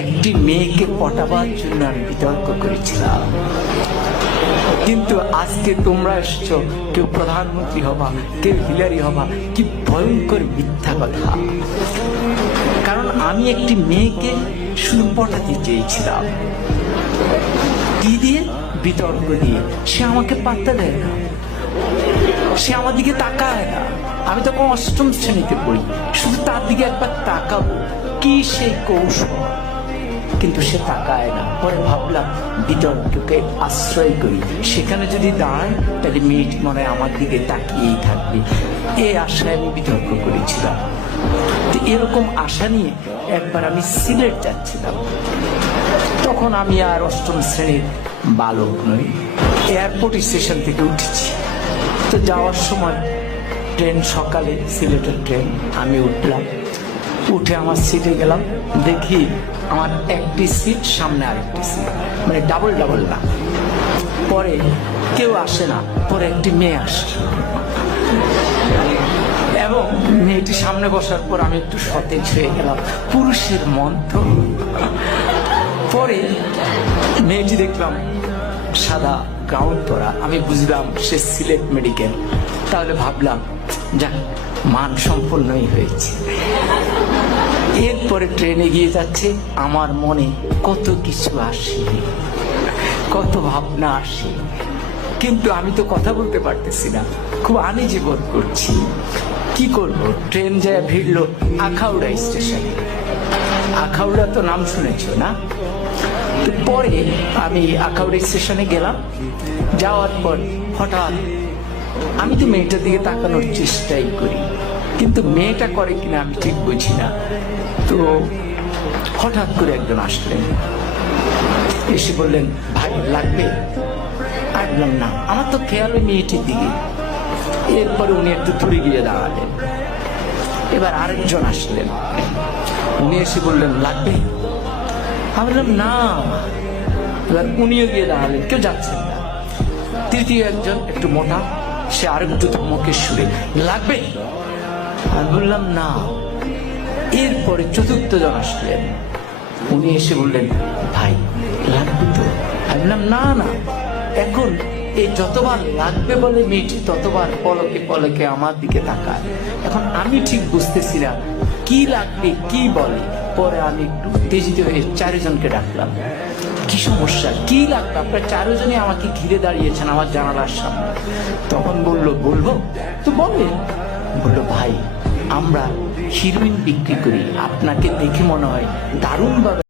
একটি মেয়েকে পটাবার জন্য আমি বিতর্ক করেছিলাম। কিন্তু আজকে তোমরা এসছো, কেউ প্রধানমন্ত্রী হবা, কেউ হিলারি হবা। কি ভয়ঙ্কর মিথ্যা কথা! কারণ আমি একটি মেয়েকে শুধু পটাতে চেয়েছিলাম। কি দিয়ে? বিতর্ক দিয়ে। সে আমাকে পাত্তা দেয় না, সে আমার দিকে তাকায় না। আমি তখন অষ্টম শ্রেণীতে পড়ি, শুধু তার দিকে একবার তাকাবো, কি সেই কৌশল, কিন্তু সে তাকায় না। পরে ভাবলাম বিতর্ককে আশ্রয় করি, সেখানে যদি দাঁড়ায় তাহলে মেয়েটি মনে হয় আমার দিকে তাকিয়েই থাকবে। এই আশায় আমি বিতর্ক করেছিলাম। এরকম আশা নিয়ে একবার আমি সিলেট যাচ্ছিলাম। তখন আমি আর অষ্টম শ্রেণীর বালক নই, এয়ারপোর্ট স্টেশন থেকে উঠেছি। তো যাওয়ার সময় ট্রেন, সকালে সিলেটের ট্রেন, আমি উঠলাম। উঠে আমার সিটে গেলাম, দেখি আমার একটি সিট, সামনে আরেকটি সিট, মানে ডাবল ডাবল না। পরে কেউ আসে না, পরে একটি মেয়ে আসে এবং মেয়েটি সামনে বসার পর আমি একটু সতেজ হয়ে গেলাম। পুরুষের মন তো। পরে মেয়েটি দেখলাম সাদা গাউন পরা, আমি বুঝলাম সে সিলেট মেডিকেল। তাহলে ভাবলাম যাক, মান সম্পন্নই হয়েছে। এরপরে ট্রেন এগিয়ে যাচ্ছে, আমার মনে কত কিছু আসে, কত ভাবনা আসে, কিন্তু আমি তো কথা বলতে পারতেছি না, খুব আনইজি বোধ করছি। কি করব? ট্রেন যায় ভিড়লো আখাউড়া স্টেশনে। আখাউড়া তো নাম শুনেছ না? তো পরে আমি আখাউড়া স্টেশনে গেলাম। যাওয়ার পর হঠাৎ আমি তো মেয়েটার দিকে তাকানোর চেষ্টাই করি, কিন্তু মেয়েটা করে কিনা আমি ঠিক বুঝি না। তো হঠাৎ করে একজন আসলেন, এসে বললেন, ভাই লাগবে? আর বললাম না, আমার তো খেয়াল ওই মেয়েটির দিকে। এরপরে উনি একটু দূরে গিয়ে দাঁড়ালেন। এবার আরেকজন আসলেন, উনি এসে বললেন, লাগবে? আমি বললাম না। এবার উনিও গিয়ে দাঁড়ালেন, কেউ যাচ্ছেন না। তৃতীয় একজন, একটু মোটা, সে আরেকটু ধমকের সুরে, লাগবে? আমি বললাম না। এরপরে চতুর্থ জন আসলেন, উনি এসে বললেন, ভাই লাগবে তো? আমি বললাম না না। এখন এই যতবার লাগবে বলে মেয়েটি ততবার পলকে পলকে আমার দিকে তাকায়। এখন আমি ঠিক বুঝতেছি না কি লাগবে, কি বলে। পরে আমি একটু উত্তেজিত হয়ে চারজনকে ডাকলাম, কি সমস্যা, কি লাগবে? আপনারা চারজনই আমাকে ঘিরে দাঁড়িয়েছেন আমার জানালার সামনে। তখন বললো, বলবো তো বলেন। বললো, ভাই আমরা হিরোইন বিক্রি করি, আপনাকে দেখে মনে হয় দারুণ ভাবে